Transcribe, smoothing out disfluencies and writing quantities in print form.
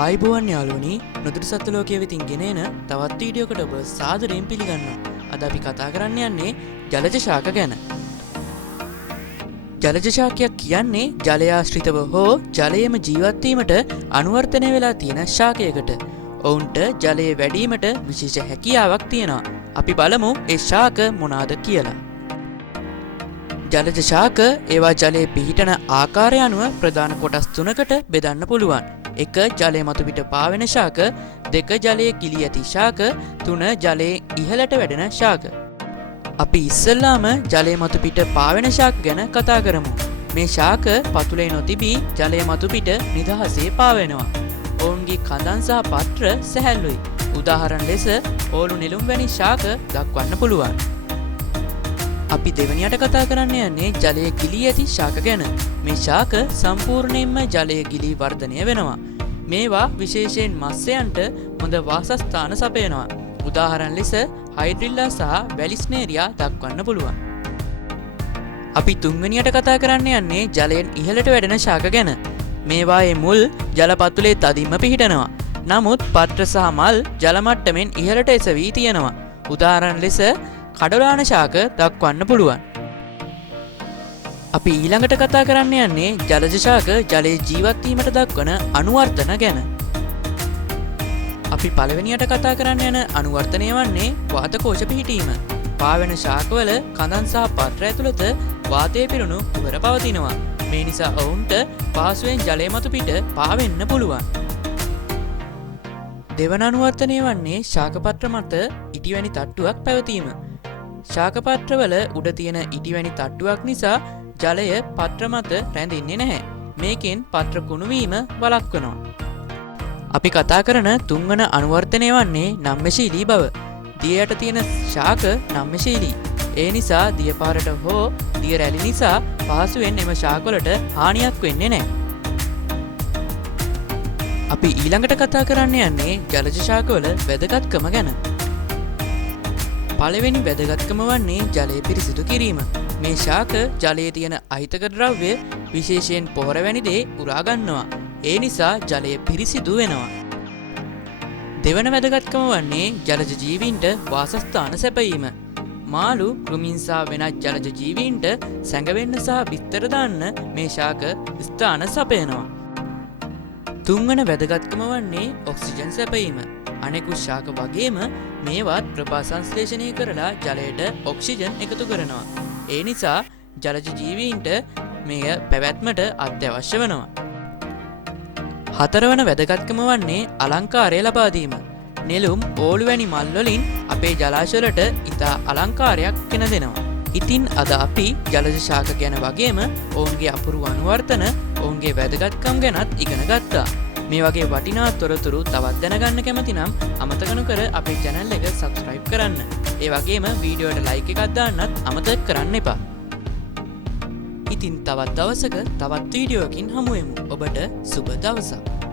ආයිබෝවන් යාළුවනි, නොදුරු සත්ත්ව ලෝකයේ වෙතින් ගෙනෙන තවත් වීඩියෝකට ඔබ සාදරයෙන් පිළිගන්නවා. අද අපි කතා කරන්න යන්නේ ජලජ ශාක ගැන. ජලජ ශාකයක් කියන්නේ ජලය ආශ්‍රිතව හෝ ජලයේම ජීවත් වීමට අනුවර්තනය වෙලා තියෙන ශාකයකට. ඔවුන්ට ජලයේ වැඩිවීමට විශේෂ හැකියාවක් තියෙනවා. අපි බලමු ඒ ශාක මොනවාද කියලා. ජලජ ශාක ඒවා ජලයේ පිහිටන ආකාරය අනුව ප්‍රධාන කොටස් තුනකට බෙදන්න පුළුවන්. 1. ජලය මතු පිට පාවෙන ශාක, 2. ජලයේ ගිලී ඇති ශාක, 3. ජලයේ ඉහළට වැඩෙන ශාක. අපි ඉස්සෙල්ලාම ජලය මතු පිට පාවෙන ශාක ගැන කතා කරමු. මේ ශාක පතුලේ නොතිබී ජලය මතු පිට නිදහසේ පාවෙනවා. ඔවුන්ගේ කඳන් සහ පත්‍ර සැහැල්ලුයි. උදාහරණ ලෙස ඕලු නෙළුම් වැනි ශාක දක්වන්න පුළුවන්. අපි දෙවැනියට කතා කරන්න යන්නේ ජලය ගිලී ඇති ශාක ගැන. මේ ශාක සම්පූර්ණයෙන්ම ජලය ගිලී වර්ධනය වෙනවා. මේවා විශේෂයෙන් මත්ස්‍යයන්ට හොඳ වාසස්ථාන සපයනවා. උදාහරණ ලෙස හයිඩ්‍රිල්ලා සහ වැලිස්නේරියා දක්වන්න පුළුවන්. අපි තුන්වෙනියට කතා කරන්න යන්නේ ජලයෙන් ඉහළට වැඩෙන ශාක ගැන. මේවායේ මුල් ජල පතුලේ තදින්ම පිහිටනවා. නමුත් පත්‍ර සහ මල් ජල මට්ටමින් ඉහළට එසවී තියෙනවා. උදාහරණ ලෙස කඩොලාන ශාක දක්වන්න පුළුවන්. අපි ඊළඟට කතා කරන්න යන්නේ ජලජ ශාක ජලයේ ජීවත් වීමට දක්වන අනුවර්තන ගැන. අපි පළවෙනියට කතා කරන්න යන අනුවර්තනය වන්නේ වාතකෝෂ පිහිටීම. පාවෙන ශාකවල කඳන් සහ පත්‍ර ඇතුළත වාතය පිරුණු කුහර පවතිනවා. මේ නිසා ඔවුන්ට පහසුවෙන් ජලය මතු පිට පාවෙන්න පුළුවන්. දෙවන අනුවර්තනය වන්නේ ශාකපත්‍ර මත ඉටිවැනි තට්ටුවක් පැවතීම. ශාකපත්‍රවල උඩ තියෙන ඉටිවැනි තට්ටුවක් නිසා ජලය පත්‍ර මත රැඳෙන්නේ නැහැ. මේකෙන් පත්‍ර කුණුවීම වළක්වනවා. අපි කතා කරන තුන්වන අනුවර්තනය වන්නේ නම්‍යශීලී බව. දිය යට තියෙන ශාක නම්‍යශීලී. ඒ නිසා දිය පාරට හෝ දිය රැලි නිසා පහසුවෙන් එම ශාකවලට හානියක් වෙන්නේ නැහැ. අපි ඊළඟට කතා කරන්න යන්නේ ජලජ ශාකවල වැදගත්කම ගැන. පළවෙනි වැදගත්කම වන්නේ ජලය පිරිසිදු කිරීම. මේ ශාක ජලයේ තියෙන අහිතක ද්‍රව්‍ය විශේෂයෙන් පොහොර වැනි දේ උරා ගන්නවා. ඒ නිසා ජලය පිරිසිදු වෙනවා. දෙවන වැදගත්කම වන්නේ ජලජ ජීවීන්ට වාසස්ථාන සැපයීම. මාළු, කෘමීන් සහ වෙනත් ජලජ ජීවීන්ට සැඟවෙන්න සහ බිත්තර දාන්න මේ ශාක ස්ථාන සපයනවා. තුන්වන වැදගත්කම වන්නේ ඔක්සිජන් සැපයීම. අනෙකුත් ශාක වගේම මේවත් ප්‍රභාසංශ්ලේෂණය කරලා ජලයට ඔක්සිජන් එකතු කරනවා. ඒ නිසා ජලජ ජීවීන්ට මෙය පැවැත්මට අත්‍යවශ්‍ය වෙනවා. හතරවන වැදගත්කම වන්නේ අලංකාරය ලබා දීම. නෙළුම්, ඕලු වැනි මල් වලින් අපේ ජලාශවලට ඉතා අලංකාරයක් ගෙන දෙනවා. ඉතින් අද අපි ජලජ ශාක ගැන වගේම ඔවුන්ගේ අපූර්ව අනුවර්තන, ඔවුන්ගේ වැදගත්කම් ගැනත් ඉගෙන ගත්තා. මේ වගේ වටිනා තොරතුරු තවත් දැනගන්න කැමති නම් අමතක නොකර අපේ channel එක subscribe කරන්න. ඒ වගේම වීඩියෝවට like එකක් දාන්නත් අමතක කරන්න එපා. ඉතින් තවත් දවසක තවත් වීඩියෝකින් හමු වෙමු. ඔබට සුබ දවසක්.